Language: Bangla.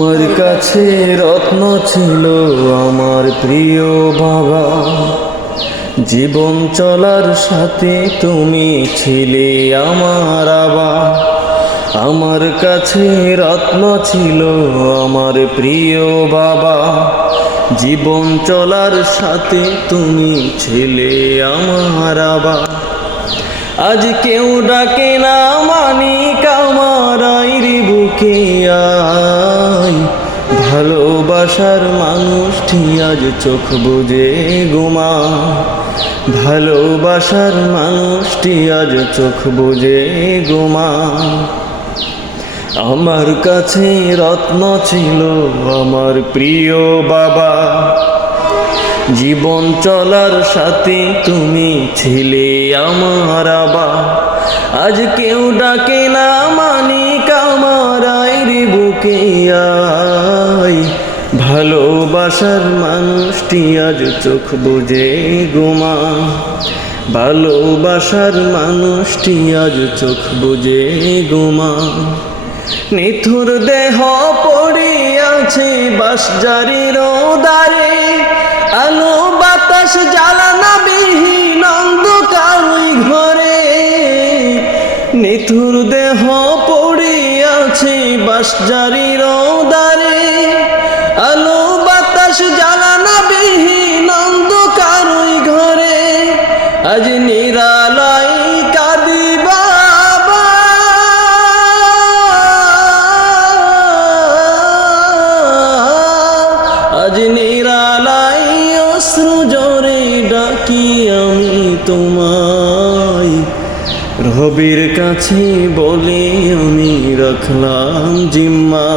আমার কাছে রত্ন ছিল আমার প্রিয় বাবা, জীবন চলার সাথে তুমি ছিলে আমার আবার। আমার কাছে রত্ন ছিল আমার প্রিয় বাবা, জীবন চলার সাথে তুমি ছিলে আমার আবার। আজ কেউ ডাকে না মানিক আমার আইর বুকে আয়, ভালোবাসার মানুষটি আজ চোখ বুজে ঘুমায়। ভালোবাসার মানুষটি আজ চোখ বুজে ঘুমায়। আমার কাছে রত্ন ছিল আমার প্রিয় বাবা, জীবন চলার সাথে তুমি ছিলে আমার আবার। আজ কেউ ডাকে না মানিক আমার আইর বুকে আয়, ভালোবাসার মানুষটি আজ চোখ বুজে ঘুমায়। ভালোবাসার মানুষটি আজ চোখ বুজে ঘুমায়। নিথুর দেহ পড়ে আছে বাঁশঝাড়ির দ্বারে, আলো বাতাস জ্বালানা বিহীন অন্ধকার ওই ঘরে। নিথুর দেহ পড়ে আছে বাঁশঝাড়ির দ্বারে, আলো বাতাস জ্বালানা বিহীন অন্ধকার ওই ঘরে। আজ নিরালাই কাঁদি বাবা, আজ নিরালাই অশ্রু জোরে ডাকি আমি তোমায়। রবের কাছে বলে আমি রাখলাম জিম্মা।